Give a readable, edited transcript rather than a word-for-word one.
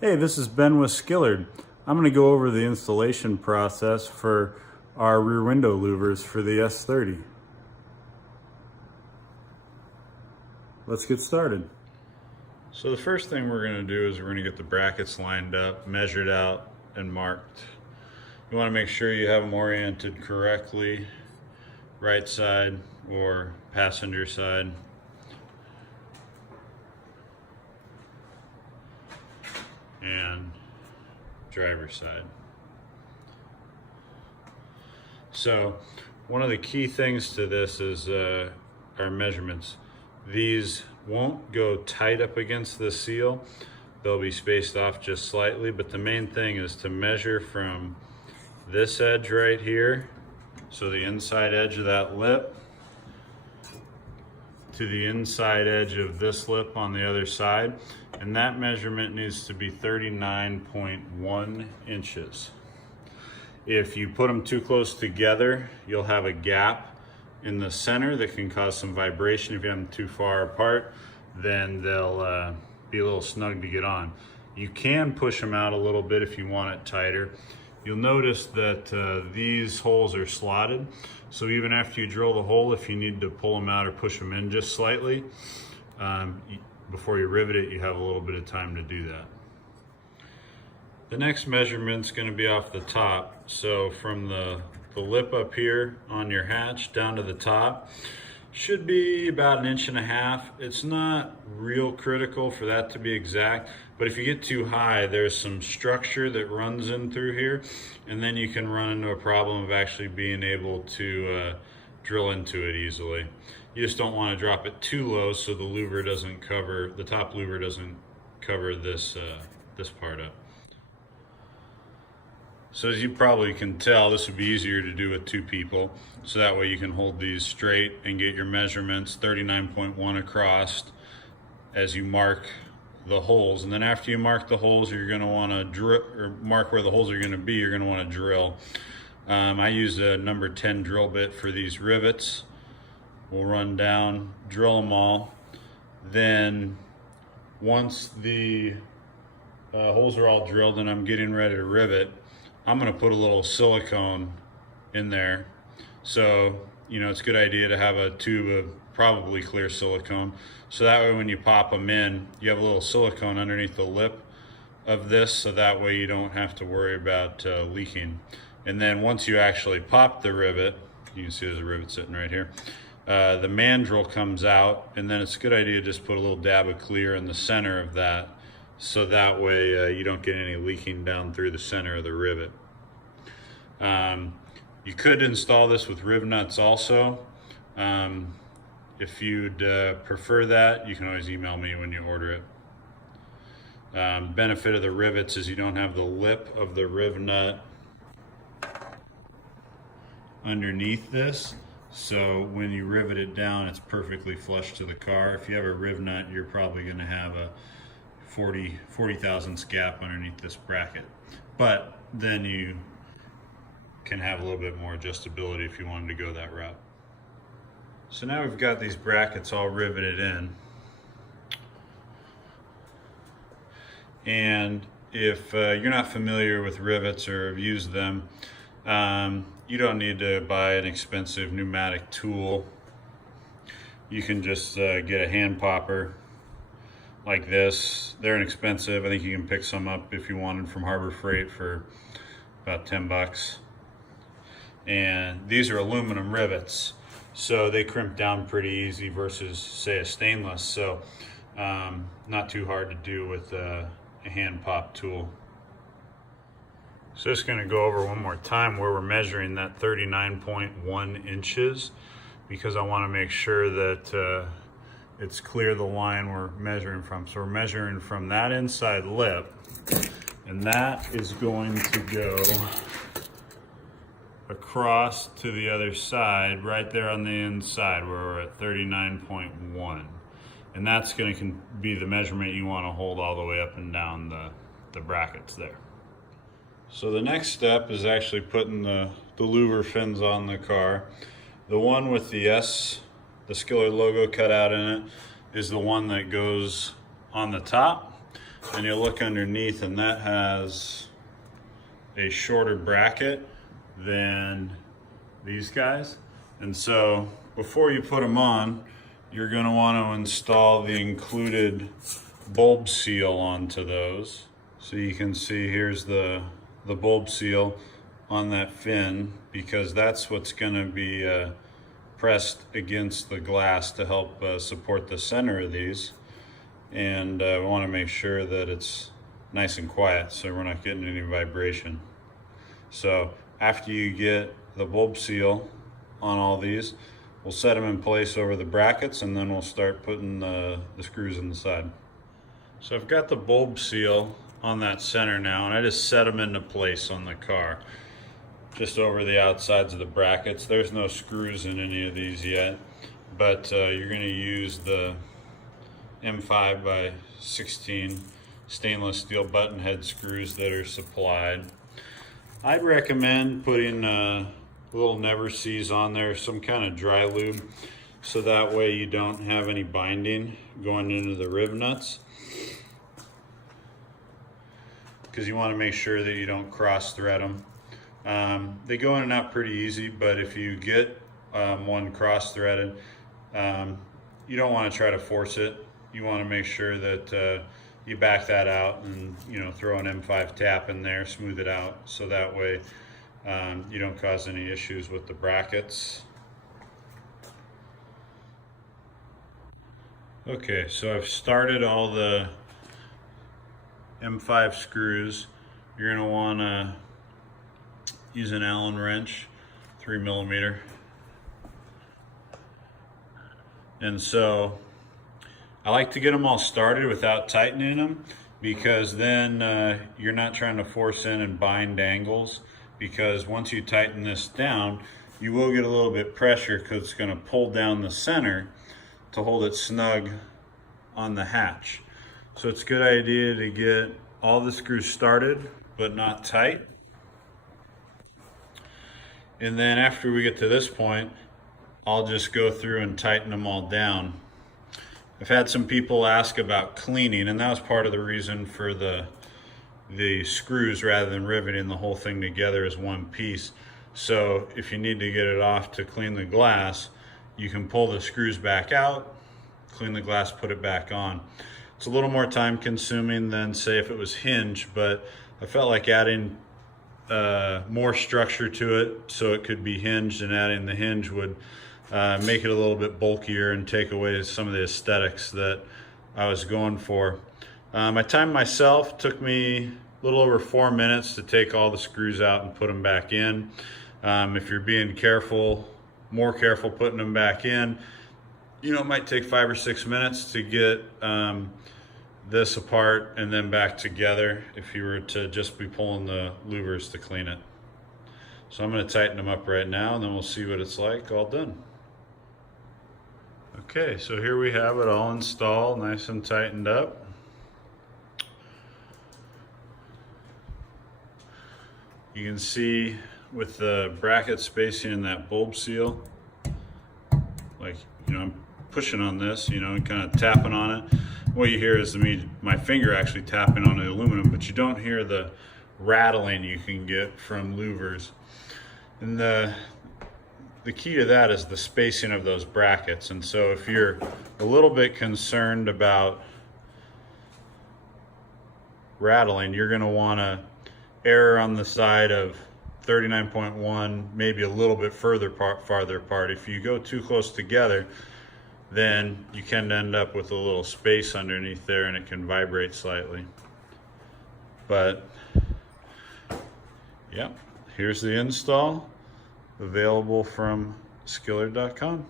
Hey, this is Ben with Skillard. I'm going to go over the installation process for our rear window louvers for the S30. Let's get started. So the first thing we're going to do is we're going to get the brackets lined up, measured out, and marked. You want to make sure you have them oriented correctly, right side or passenger side. And driver's side. So one of the key things to this is our measurements. These won't go tight up against the seal. They'll be spaced off just slightly, but the main thing is to measure from this edge right here, so the inside edge of that lip, to the inside edge of this lip on the other side, and that measurement needs to be 39.1 inches. If you put them too close together, you'll have a gap in the center that can cause some vibration. If you have them too far apart, then they'll be a little snug to get on. You can push them out a little bit if you want it tighter. You'll notice that these holes are slotted, so even after you drill the hole, if you need to pull them out or push them in just slightly, before you rivet it, you have a little bit of time to do that. The next measurement's going to be off the top, so from the lip up here on your hatch down to the top should be about 1.5 inches. It's not real critical for that to be exact, but if you get too high, there's some structure that runs in through here, and then you can run into a problem of actually being able to drill into it easily. You just don't want to drop it too low so the louver doesn't cover, the top louver doesn't cover this part up. So as you probably can tell, this would be easier to do with two people. So that way you can hold these straight and get your measurements 39.1 across as you mark the holes. And then after you mark the holes, you're going to want to drill, or mark where the holes are going to be, you're going to want to drill. I use a number 10 drill bit for these rivets. We'll run down, drill them all. Then once the holes are all drilled and I'm getting ready to rivet, I'm going to put a little silicone in there. So, you know, it's a good idea to have a tube of probably clear silicone. So that way when you pop them in, you have a little silicone underneath the lip of this, so that way you don't have to worry about leaking. And then once you actually pop the rivet, you can see there's a rivet sitting right here, the mandrel comes out, and then it's a good idea to just put a little dab of clear in the center of that, so that way you don't get any leaking down through the center of the rivet. You could install this with riv nuts also. If you'd prefer that, you can always email me when you order it. Benefit of the rivets is you don't have the lip of the riv nut underneath this. So when you rivet it down, it's perfectly flush to the car. If you have a riv nut, you're probably going to have a 40 thousandths gap underneath this bracket. But then you can have a little bit more adjustability if you wanted to go that route. So now we've got these brackets all riveted in. And if you're not familiar with rivets or have used them, you don't need to buy an expensive pneumatic tool. You can just get a hand popper like this. They're inexpensive. I think you can pick some up if you wanted from Harbor Freight for about 10 bucks. And these are aluminum rivets, so they crimp down pretty easy versus, say, a stainless. So not too hard to do with a hand pop tool. So just going to go over one more time where we're measuring that 39.1 inches, because I want to make sure that it's clear the line we're measuring from. So we're measuring from that inside lip, and that is going to go across to the other side, right there on the inside where we're at 39.1. And that's going to be the measurement you want to hold all the way up and down the brackets there. So the next step is actually putting the louver fins on the car. The one with the Skillard logo cut out in it is the one that goes on the top. and you'll look underneath, and that has a shorter bracket than these guys. And so before you put them on, you're going to want to install the included bulb seal onto those. So you can see here's the bulb seal on that fin, because that's what's going to be pressed against the glass to help support the center of these. And we want to make sure that it's nice and quiet so we're not getting any vibration. So after you get the bulb seal on all these, we'll set them in place over the brackets, and then we'll start putting the screws in the side. So I've got the bulb seal on that center now, and I just set them into place on the car, just over the outsides of the brackets. There's no screws in any of these yet, but you're going to use the M5 by 16 stainless steel button head screws that are supplied. I'd recommend putting little never sees on there, some kind of dry lube, so that way you don't have any binding going into the rib nuts, because you want to make sure that you don't cross thread them. They go in and out pretty easy, but if you get one cross threaded, you don't want to try to force it. You want to make sure that you back that out and, you know, throw an M5 tap in there, smooth it out, so that way you don't cause any issues with the brackets. Okay, so I've started all the M5 screws. You're going to want to use an Allen wrench, 3mm. And so I like to get them all started without tightening them, because then you're not trying to force in and bind angles, because once you tighten this down, you will get a little bit pressure because it's going to pull down the center to hold it snug on the hatch. So it's a good idea to get all the screws started but not tight. And then after we get to this point, I'll just go through and tighten them all down. I've had some people ask about cleaning, and that was part of the reason for the screws rather than riveting the whole thing together as one piece. So if you need to get it off to clean the glass, you can pull the screws back out, clean the glass, put it back on. It's a little more time consuming than, say, if it was hinge, but I felt like adding more structure to it so it could be hinged, and adding the hinge would make it a little bit bulkier and take away some of the aesthetics that I was going for. My time myself took me a little over 4 minutes to take all the screws out and put them back in. If you're being careful, more careful putting them back in, you know, it might take 5 or 6 minutes to get this apart and then back together if you were to just be pulling the louvers to clean it. So I'm going to tighten them up right now, and then we'll see what it's like all done. Okay, so here we have it all installed, nice and tightened up. You can see with the bracket spacing and that bulb seal, like, you know, I'm pushing on this, you know, and kind of tapping on it. What you hear is my finger actually tapping on the aluminum, but you don't hear the rattling you can get from louvers. And the key to that is the spacing of those brackets. And so if you're a little bit concerned about rattling, you're going to want to err on the side of 39.1, maybe a little bit farther apart. If you go too close together, then you can end up with a little space underneath there, and it can vibrate slightly. But yeah, here's the install, available from Skillard.com.